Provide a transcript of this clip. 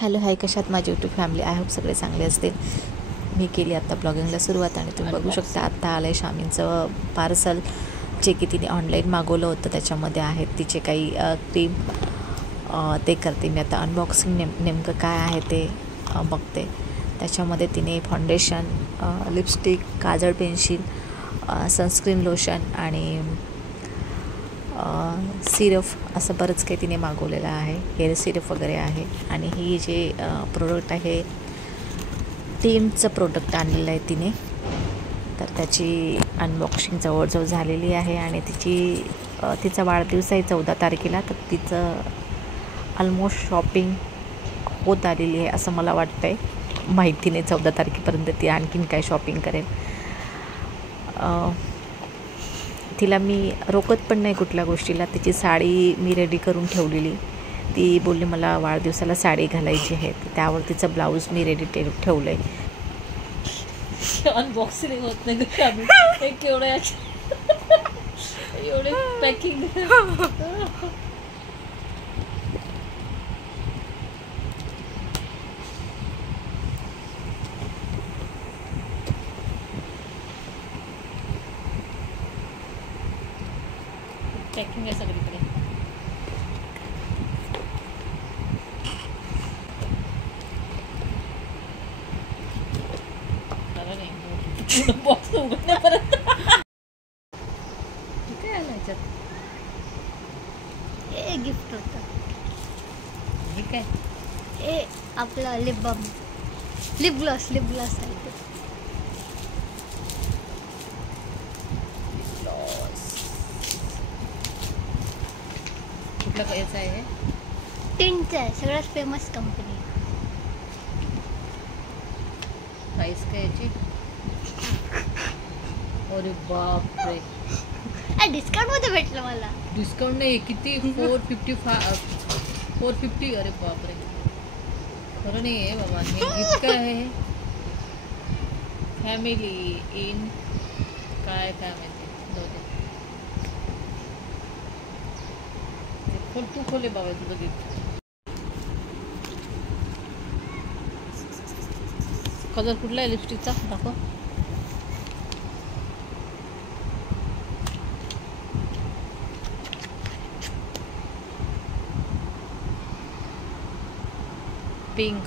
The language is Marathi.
हॅलो हाय, कशात माझी यूट्यूब फॅमिली. आय होप सगळे चांगले असतील. मी केली आत्ता ब्लॉगिंगला सुरुवात आणि तुम्ही बघू शकता आत्ता आलं आहे शामींचं पार्सल जे की तिने ऑनलाईन मागवलं होतं. त्याच्यामध्ये आहेत तिचे काही क्रीम, ते करते मी आता अनबॉक्सिंग. नेमकं काय आहे ते बघते. त्याच्यामध्ये तिने फाउंडेशन, लिपस्टिक, काजळ, पेन्सिल, सनस्क्रीन लोशन आणि सिरप असं बरंच काही तिने मागवलेलं आहे. हेअर सिरप वगैरे आहे. आणि ही जे प्रोडक्ट आहे टीमचं प्रोडक्ट आणलेलं आहे तिने. तर त्याची अनबॉक्सिंग जवळजवळ झालेली आहे आणि तिचा वाढदिवस आहे 14 तारखेला. तर तिचं ऑलमोस्ट शॉपिंग होत आलेली आहे असं मला वाटतं आहे. माहिती नाही 14 तारखेपर्यंत ती आणखीन काय शॉपिंग करेल. तिला मी रोकत पण नाही कुठल्या गोष्टीला. तिची साडी मी रेडी करून ठेवलेली. ती बोलली मला वाढदिवसाला साडी घालायची आहे. त्यावर तिचं ब्लाऊज मी रेडी ठेवलं आहे. अनबॉक्सिंग होत नाही केवढं एवढे पॅकिंग. पॅकिंग आहे सगळीकडे. बॉक्स उघडण्यापर्यंत काय आलं ह्याच्यात? हे गिफ्ट होतं. हे काय? हे आपला लिप बाम, लिप ग्लॉस आहे ते. कुठला याचा आहे? टिंटचं आहे, सगळ्यात फेमस कंपनी. प्राइस काय याची? अरे बापरे, डिस्काउंट मध्ये भेटलं मला. डिस्काउंट नाही किती? 450. अरे बापरे, खरं नाही आहे बाबा. हे गिफ्ट काय आहे? फॅमिली इन काय माहिती. खोल, तू खोले बाबा तुझं गिफ्ट. कलर कुठला आहे लिपस्टिकचा? दाखव. पिंक.